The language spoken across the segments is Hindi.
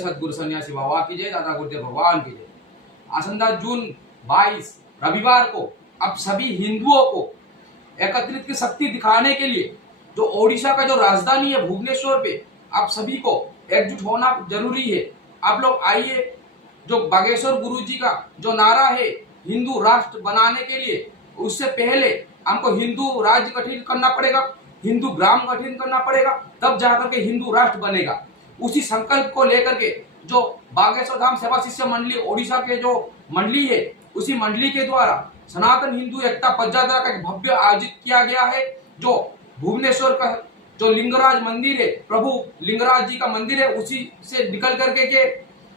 सद्गुरु सन्यासी बाबा की जय, दादा गुरुदेव भगवान की जय। आसंदा जून 22 रविवार को अब सभी हिंदुओं को एकत्रित की शक्ति दिखाने के लिए जो ओडिशा का जो राजधानी है भुवनेश्वर पे, आप सभी को एकजुट होना जरूरी है। आप लोग आइए, जो बागेश्वर गुरु जी का जो नारा है हिंदू राष्ट्र बनाने के लिए, उससे पहले हमको हिंदू राज्य गठित करना पड़ेगा, हिंदू ग्राम गठित करना पड़ेगा, तब जाकर के हिंदू राष्ट्र बनेगा। उसी संकल्प को लेकर के जो बागेश्वर धाम सेवा शिष्य मंडली ओडिशा के जो मंडली है, उसी मंडली के द्वारा सनातन हिंदू एकता पदयात्रा का एक भव्य आयोजित किया गया है। जो भुवनेश्वर का जो लिंगराज मंदिर है, प्रभु लिंगराज जी का मंदिर है, उसी से निकल करके के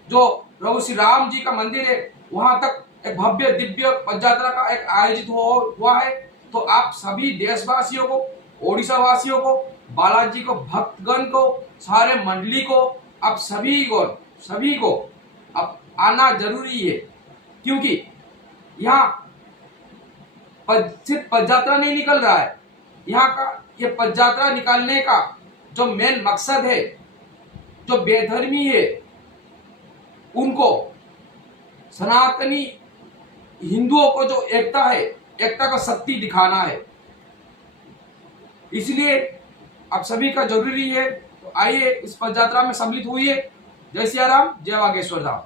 जो प्रभु श्री राम जी का मंदिर है, वहां तक एक भव्य दिव्य पदयात्रा का एक आयोजित हुआ है। तो आप सभी देशवासियों को, ओडिशा वासियों को, बालाजी को, भक्तगण को, सारे मंडली को, आप सभी को अब आना जरूरी है, क्योंकि यहाँ सिर्फ पदयात्रा नहीं निकल रहा है। यहाँ का ये पदयात्रा निकालने का जो मेन मकसद है, जो बेधर्मी है उनको, सनातनी हिंदुओं को जो एकता है, एकता का शक्ति दिखाना है। इसलिए आप सभी का जरूरी है, तो आइए इस पदयात्रा में सम्मिलित हुई है। जय सिया राम, जय बागेश्वर धाम।